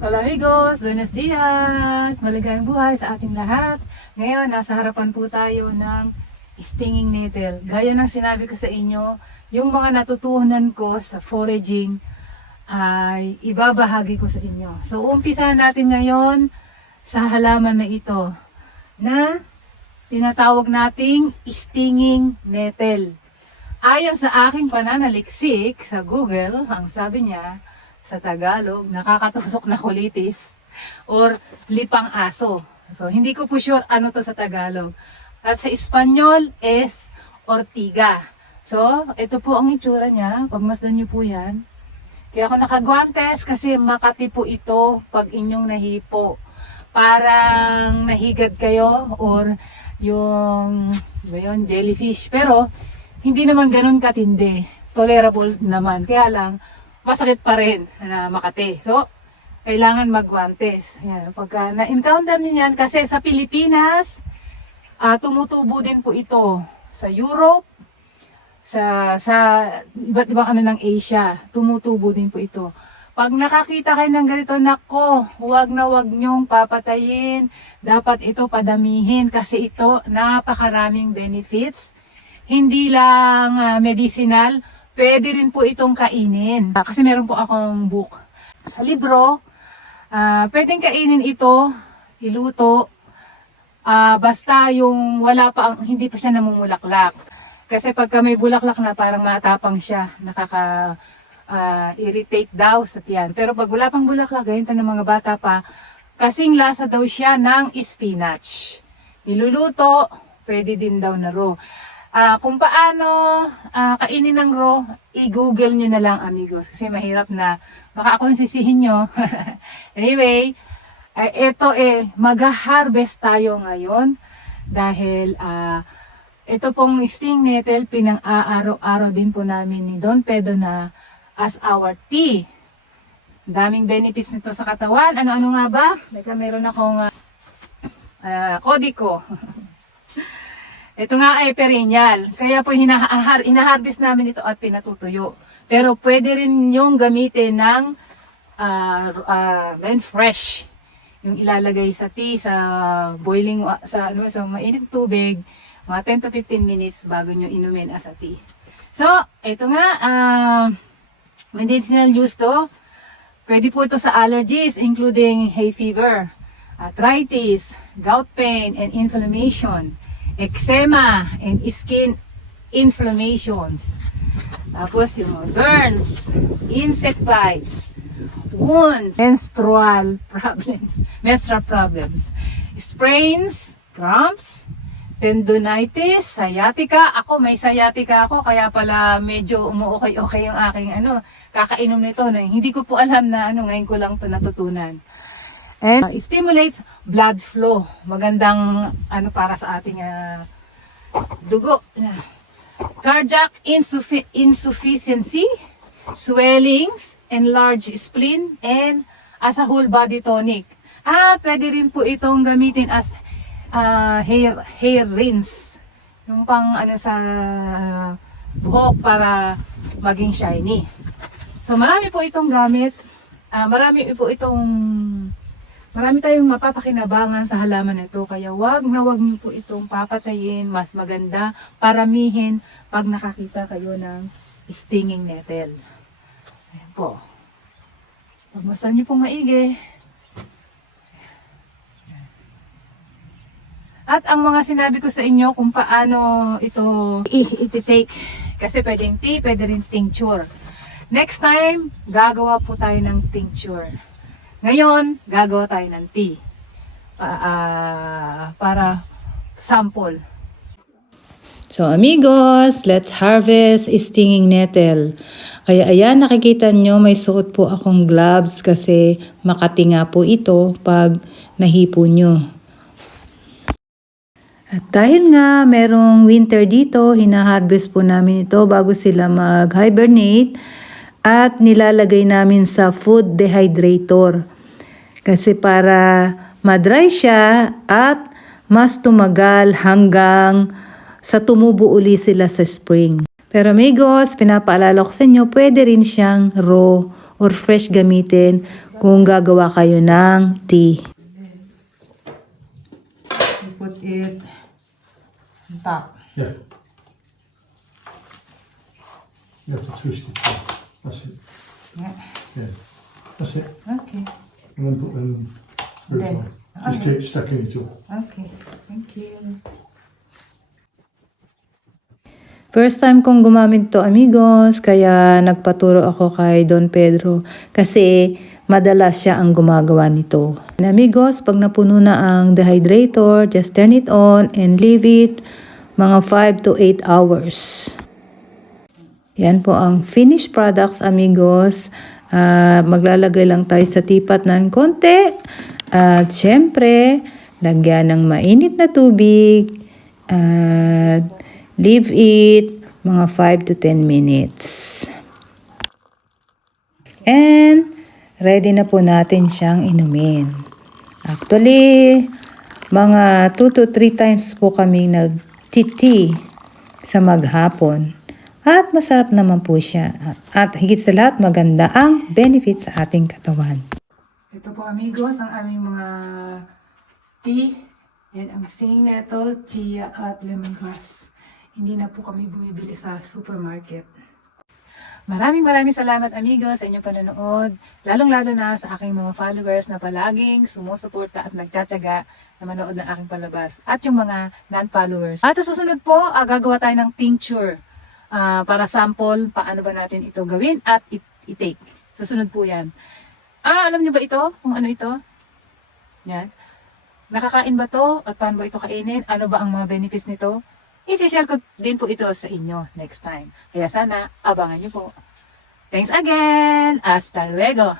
Hola amigos, buenos dias! Maligayang buhay sa ating lahat. Ngayon, nasa harapan po tayo ng stinging nettle. Gaya ng sinabi ko sa inyo, yung mga natutunan ko sa foraging ay ibabahagi ko sa inyo. So, umpisahan natin ngayon sa halaman na ito na tinatawag nating stinging nettle. Ayon sa aking pananaliksik sa Google, ang sabi niya, sa Tagalog, nakakatusok na kulitis or lipang aso. So, hindi ko po sure ano to sa Tagalog. At sa Espanyol is ortiga. So, ito po ang itsura niya. Pagmasdan niyo po yan. Kaya ako nakagwantes kasi makati po ito pag inyong nahipo. Parang nahigad kayo or yung jellyfish. Pero, hindi naman ganun katindi. Tolerable naman. Kaya lang, masakit pa rin na makati. So, kailangan magwantes. Ayan, pagka na-encounter niyo yan, kasi sa Pilipinas, tumutubo din po ito sa Europe, sa iba't ibang ano ng Asia, tumutubo din po ito. Pag nakakita kayo ng ganito, nako, huwag na huwag nyong papatayin. Dapat ito padamihin kasi ito napakaraming benefits. Hindi lang medicinal, pwede rin po itong kainin. Kasi meron po akong book sa libro. Pwedeng kainin ito, iluto. Basta yung wala pa, hindi pa siya namumulaklak. Kasi pagka may bulaklak na, parang matapang siya. Irritate daw sa tiyan. Pero pag wala pang bulaklak, ganito ng mga bata pa, kasing lasa daw siya ng spinach. Iluluto, pwede din daw na raw. Kung paano kainin ng raw, i-google nyo na lang amigos. Kasi mahirap na, baka ako sisihin nyo. Anyway, ito mag-harvest tayo ngayon. Dahil ito pong stinging nettle, pinang-aaraw-araw din po namin ni Don Pedro na as our tea. Daming benefits nito sa katawan. Ano-ano nga ba? Meron akong kodiko. Ito nga ay perennial. Kaya po hinaharvest namin ito at pinatutuyo. Pero pwede rin yung gamitin ng fresh. Yung ilalagay sa tea, sa boiling, sa mainit tubig, mga 10 to 15 minutes bago nyo inumin as a tea. So, ito nga, medicinal use to. Pwede po ito sa allergies, including hay fever, arthritis, gout pain, and inflammation, eczema and skin inflammations. Tapos yung burns, insect bites, wounds, menstrual problems, sprains, cramps, tendonitis, sciatica. Ako may sciatica ako, kaya pala medyo umuukay-okay yung aking kakainom nito. Hindi ko po alam na ngayon ko lang to natutunan. And stimulates blood flow. Magandang para sa ating dugo. Cardiac insufficiency, swellings, enlarged spleen, and as a whole body tonic. At pwede rin po itong gamitin as hair rinse. Yung pang sa buhok para maging shiny. So marami po itong gamit. Marami tayong mapapakinabangan sa halaman nito, kaya wag niyo po itong papatayin. Mas maganda paramihin pag nakakita kayo ng stinging nettle. Ayan po. Pagmasdan niyo po maigi. At ang mga sinabi ko sa inyo kung paano ito i-take, kasi pwedeng tea, pwede rin tincture. Next time, gagawa po tayo ng tincture. Ngayon, gagawa tayo ng tea para sample. So amigos, let's harvest stinging nettle. Kaya ayan, nakikita nyo may suot po akong gloves kasi makati nga po ito pag nahipo nyo. At dahil nga merong winter dito, hinaharvest po namin ito bago sila mag-hibernate. At nilalagay namin sa food dehydrator. Kasi para madry siya at mas tumagal hanggang sa tumubo uli sila sa spring. Pero amigos, pinapaalala ko sa inyo, pwede rin siyang raw or fresh gamitin kung gagawa kayo ng tea. You put it on top. Yeah. You have to twist it. That's it. Yeah. Yeah. That's it. Okay. And then put them through Then, time. Just keep stacking it up. Okay. Thank you. First time kong gumamit to amigos, kaya nagpaturo ako kay Don Pedro kasi madalas siya ang gumagawa nito. And amigos, pag napuno na ang dehydrator, just turn it on and leave it mga 5 to 8 hours. Yan po ang finished products amigos. Maglalagay lang tayo sa teapot ng konti. At syempre, lagyan ng mainit na tubig. At leave it mga 5 to 10 minutes. And ready na po natin siyang inumin. Actually, mga 2 to 3 times po kami nag-tea sa maghapon. At masarap naman po siya. At higit sa lahat, maganda ang benefit sa ating katawan. Ito po amigos, ang aming mga tea. Yan ang singing nettle, chia at lemongrass. Hindi na po kami bumibili sa supermarket. Maraming salamat amigos sa inyong panonood. Lalong-lalo na sa aking mga followers na palaging sumusuporta at nagtsatsaga na manood ng aking palabas. At yung mga non-followers. At sa susunod po, gagawa tayo ng tincture. Para sample, paano ba natin ito gawin at i-take. Susunod po yan. Alam niyo ba ito? Kung ano ito? Yan. Nakakain ba to? At paano ba ito kainin? Ano ba ang mga benefits nito? I-share ko din po ito sa inyo next time. Kaya sana, abangan niyo po. Thanks again! Hasta luego!